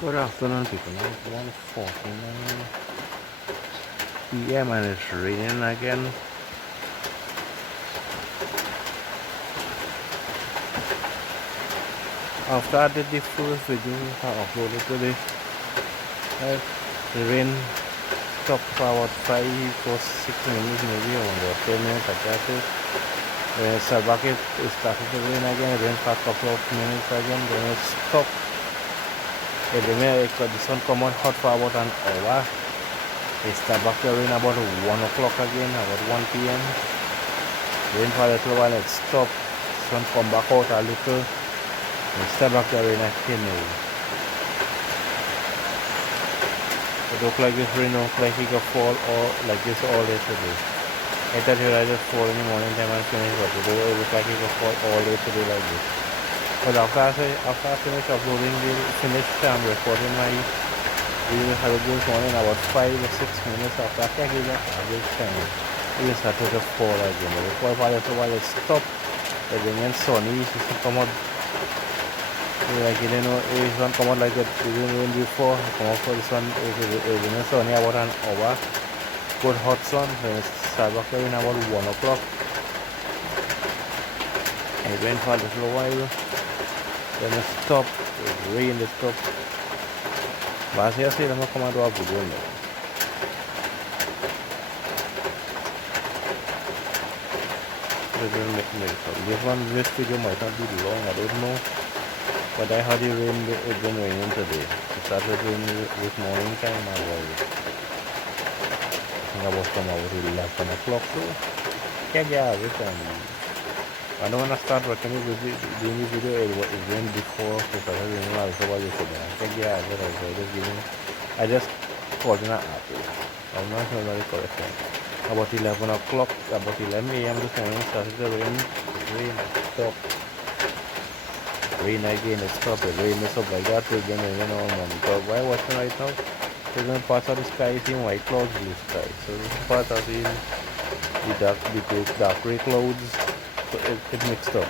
Good afternoon, people. Now it's 1:49 p.m. and it's raining again. After I did the first video I uploaded today, the rain stopped for about 5 or 6 minutes, maybe or about 10 minutes. I guess it. When it started back, it started to rain again. It rained for a couple of minutes again. Then it stopped. The sun come out hot for about an hour. It started back to rain about 1 o'clock again, about 1 p.m. Rain for a little while, it stopped. Sun come back out a little. It started back to rain again now. It look like this rain look like it could fall or like this all day today. I thought it would just fall in the morning time and finish, but it look like it could fall all day today like this. But after I finish uploading the finished recording my video had to do this morning about 5 or 6 minutes after I can't give that average time. It started to fall again. It fall for a little while, it stopped. It remained sunny, it used to come out like you know, it don't come out like it didn't rain before. It come out for the sun, it remained sunny about an hour. Good hot sun, then it started back to rain about 1 o'clock. It rained for a little while. Then it stopped, it rained, it stopped. But as you see, I'm going to come and do a video now. This video might not be long, I don't know. But I heard it been raining today. It started raining this morning time about, I think about from about 11 o'clock so. Can't get out of it. I don't want to start working doing this video. It rained before, so I don't know how to yesterday. I can't get out of it. I just called in an app. I'm not sure about the correct time. About 11 o'clock, about 11 a.m. this morning started to rain. It rained, it stopped. Rain again, it stopped. It rained, it stopped like that. Again, rain all morning. So why watching right now? There's parts of the sky seeing white clouds, blue sky. So this part of the dark gray clouds. So it mixed up.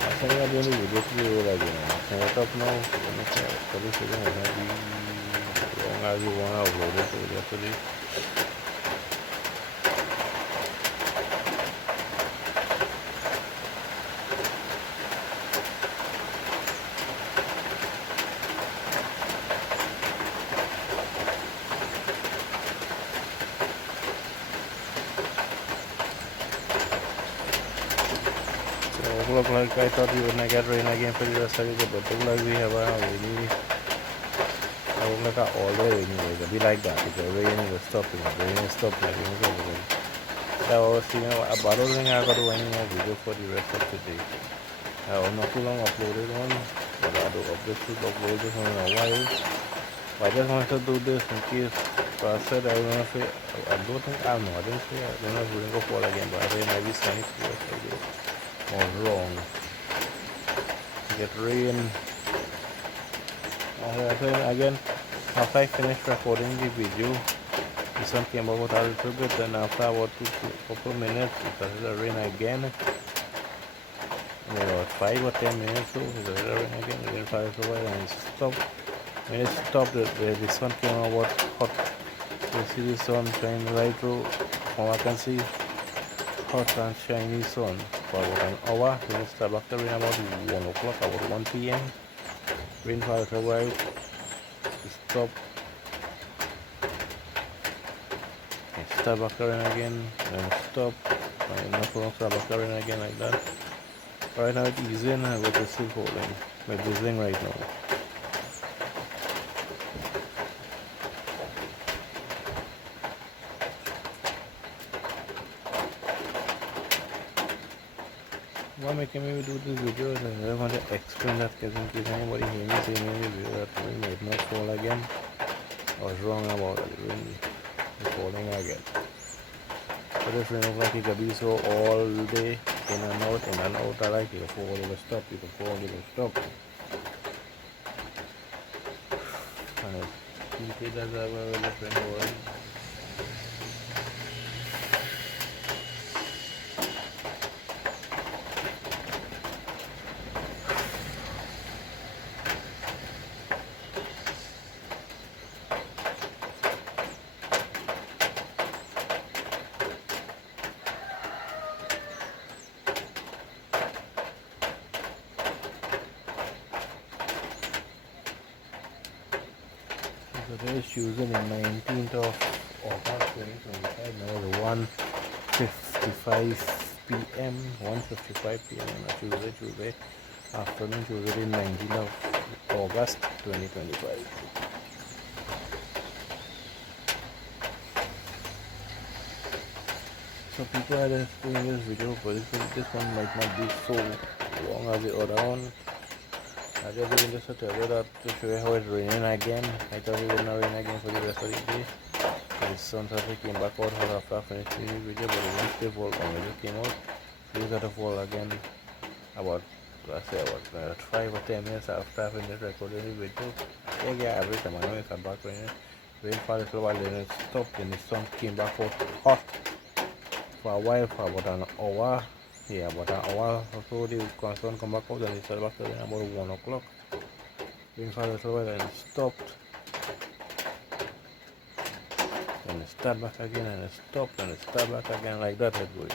I think I'm doing the video today again. I set up now. For this video, I'm going to be long as you want to upload it yesterday. Look like I thought we would not get rain again for the rest of the day, but look like we have a really, look like all day rainy. It'll be like that. It's rain, it'll stop, rain, it'll stop. I was seeing about those things I got to do any more video for the rest of the day. I will not too long uploaded one, but I do upload this one in a while. But I just wanted to do this in case. So I said I don't know if I don't think I know. I didn't say I don't know if we're going to fall again, but I think maybe signs to us like this. Or wrong. Get rain. Again, after I finished recording the video, the sun came out a little bit, and after about a couple of minutes, it started to rain again. And about 5 or 10 minutes, so it started to rain again. It rained for a little while, and it stopped. When it stopped, the sun came out hot. You see the sun shining right through. From I can see hot and shiny sun for about an hour. Then it started back to rain about 1 o'clock, about 1 p.m. Rain for a little while. It stopped. It started back to rain again. Then it stopped. And not so long, started back to rain again like that. Right now it's easing, but it's still falling. It's drizzling right now. Why making me do this video? I want to explain that because in case anybody hear me say in the video that rain might not fall again. I was wrong about it. Rain is falling again. But this rain looks like it could be so all day, in and out, in and out. I like it. You can fall, you can stop, you can fall, you can stop. And Retailers have a very different world. So today is Tuesday, the 19th of August 2025. Now it's 1:55 p.m. 1:55 p.m. on a Tuesday afternoon, Tuesday the 19th of August 2025. So people are just doing this video, but this one might not be so long as the other one. I just doing this to tell you that to show you how it's raining again. I thought it would not rain again for the rest of the day. The sun suddenly came back out after I finished the video, but it won't stay fall on. It just came out. So it's got to fall again about, let's say, about 5 or 10 minutes after I finished recording the video. Yeah, every time I know it's back raining. Rain for a little while, then it stopped, and the sun came back out hot for a while, for about an hour. Yeah, about an hour or so, the sun come back out, and it started back to rain about 1 o'clock. Rain for a little while, and it stopped. And it start back again, and it stop, and it start back again, like that it's going.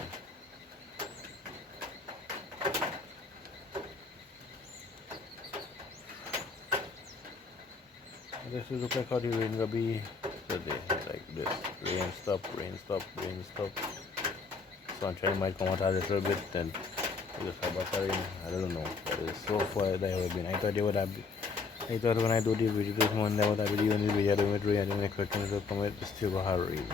This is look like how the rain will be today, like this. Rain stop, rain stop, rain stop. Sunshine might come out a little bit, then it just have back rain. I don't know, but it's so far that have been. I thought they would have been. I thought when I do the video this morning, that would have been the only video I do with rain. I didn't expect it to come out, it's still have rain.